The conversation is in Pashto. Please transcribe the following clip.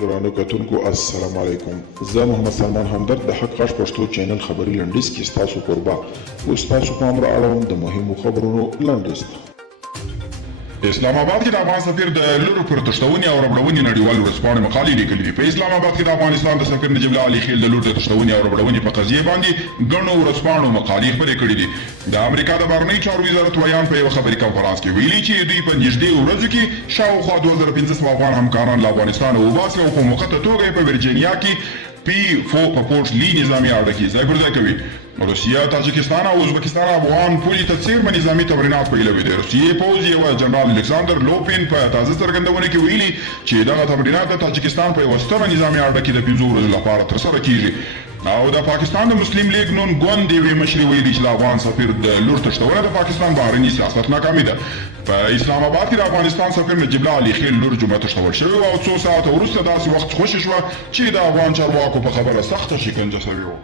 درانه کتونکو السلام علیکم. زه محمد سلمان همدرد د حق غږ پښتو چینل خبري لنډیز کې ستاسو کوربه اوس تاسو پام را اړوم د مهمو خبرونو لنډیز ته. اسلام آباد کې د افغان سفیر د لورو پر تښتونې او ربړونې نړیوال ورځپاڼې مقالې لیکلي دي. په اسلام آباد کې د افغانستان د سفیر نجیب الله علي خیل د لور د تښتونې او ربړونې په قضیې باندې ګڼو ورځپاڼو مقالې خپرې کړي دي. د امریکا د بهرنیو چارو وزارت ویان په یوه خبري کنفرانس کې ویلي چې دوی په نږدې ورځو کې شاوخوا 2500 افغان همکاران له افغانستانه وباسي او په موقته توګه یې په ورجینیا کې په پورټ لی نظامي اډه کې ځای پر ځای کوي. روسیه، تاجکستان او ازبکستان افغان پولي ته څیرمه نظامي تمرینات پیلوي دي. روسیې پوځ یوه جنرال الکساندر لوپین په تازه څرګندونه کې ویلي چې دغه تمرینات د تاجکستان په یوه ستره نظامي اډه کې د 5 ورځو لپاره ترسره کیږي. او د پاکستان د مسلم لیگ نون ګوند یوې مشري ویلي چې د افغان سفیر د لور تښتونه د پاکستان بهرني سیاست ناکامي ده. په اسلام آباد کې د افغانستان سفیر نجیب الله علي خیل لور جمعه تښتول شوی او 2 ساعته وروسته داسې وخت خوشي شوه چې د افغان چارواکو په خبره سخته شکنجه شوې وه.